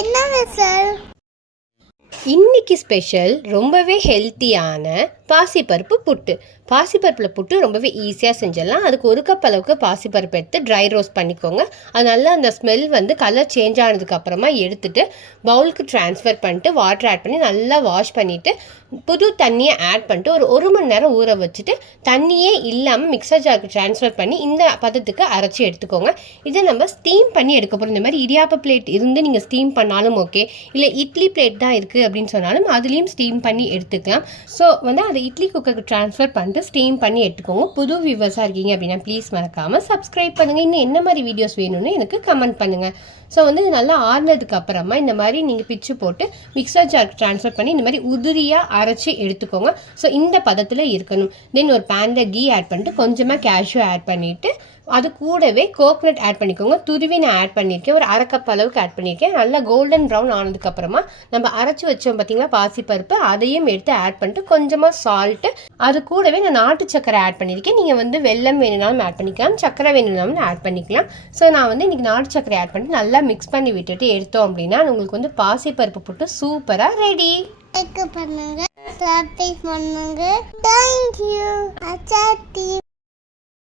என்ன சார் இன்னைக்கு ஸ்பெஷல் ரொம்பவே ஹெல்த்தியான பாசிப்பருப்பு புட்டு. பாசிப்பருப்பில் புட்டு ரொம்பவே ஈஸியாக செஞ்சிடலாம். அதுக்கு 1 கப் அளவுக்கு பாசிப்பருப்பு எடுத்து ட்ரை ரோஸ்ட் பண்ணிக்கோங்க. அது நல்லா அந்த ஸ்மெல் கலர் சேஞ்ச் ஆனதுக்கப்புறமா எடுத்துகிட்டு பவுலுக்கு ட்ரான்ஸ்ஃபர் பண்ணிட்டு வாட்டர் ஆட் பண்ணி நல்லா வாஷ் பண்ணிவிட்டு புது தண்ணியை ஆட் பண்ணிட்டு ஒரு மணி நேரம் ஊற வச்சுட்டு தண்ணியே இல்லாமல் மிக்சர் ஜாருக்கு ட்ரான்ஸ்ஃபர் பண்ணி இந்த பதத்துக்கு அரைச்சி எடுத்துக்கோங்க. இதை நம்ம ஸ்டீம் பண்ணி எடுக்க போகிறோம். இந்த மாதிரி இடியாப்ப பிளேட் இருந்து நீங்கள் ஸ்டீம் பண்ணாலும் ஓகே, இல்லை இட்லி பிளேட் தான் இருக்குது அப்படின்னு சொன்னாலும் அதுலேயும் ஸ்டீம் பண்ணி எடுத்துக்கலாம். ஸோ அதை இட்லி குக்கருக்கு ட்ரான்ஸ்ஃபர் பண்ணிட்டு ஸ்டீம் பண்ணி எடுத்துக்கோங்க. புது வியூவர்ஸாக இருக்கீங்க அப்படின்னா ப்ளீஸ் மறக்காமல் சப்ஸ்கிரைப் பண்ணுங்கள். இன்னும் என்ன மாதிரி வீடியோஸ் வேணும்னு எனக்கு கமெண்ட் பண்ணுங்கள். ஸோ இது நல்லா ஆறுனதுக்கு அப்புறமா இந்த மாதிரி நீங்கள் பிச்சு போட்டு மிக்சர் ஜாருக்கு ட்ரான்ஸ்ஃபர் பண்ணி இந்த மாதிரி உதிரியாக அரைச்சி எடுத்துக்கோங்க. ஸோ இந்த பதத்தில் இருக்கணும். தென் ஒரு பேனில் கீ ஆட் பண்ணிட்டு கொஞ்சமாக கேஷ்யூ ஆட் பண்ணிவிட்டு அது கூடவே கோகனட் ஆட் பண்ணிக்கோங்க. துருவி நான் ஆட் பண்ணியிருக்கேன், ஒரு 1/2 கப் அளவுக்கு ஆட் பண்ணியிருக்கேன். நல்லா கோல்டன் ப்ரௌன் ஆனதுக்கப்புறமா நம்ம அரைச்சி வச்சோம் பார்த்தீங்களா பாசிப்பருப்பு, அதையும் எடுத்து ஆட் பண்ணிட்டு கொஞ்சமாக சால்ட்டு, அது கூடவே நான் நாட்டு சக்கரை ஆட் பண்ணியிருக்கேன். நீங்கள் வெல்லம் வேணும்னாலும் ஆட் பண்ணிக்கலாம், சக்கரை வேணும்னாலும் ஆட் பண்ணிக்கலாம். ஸோ நான் இன்றைக்கி நாட்டு சக்கரை ஆட் பண்ணிட்டு நல்லா மிக்ஸ் பண்ணி விட்டுட்டு எடுத்தோம் அப்படின்னா உங்களுக்கு பாசிப்பருப்பு புட்டு சூப்பராக ரெடி. லைக் பண்ணுங்க, சப்ஸ்கிரைப் பண்ணுங்க. Thank you. அச்சாத்தி.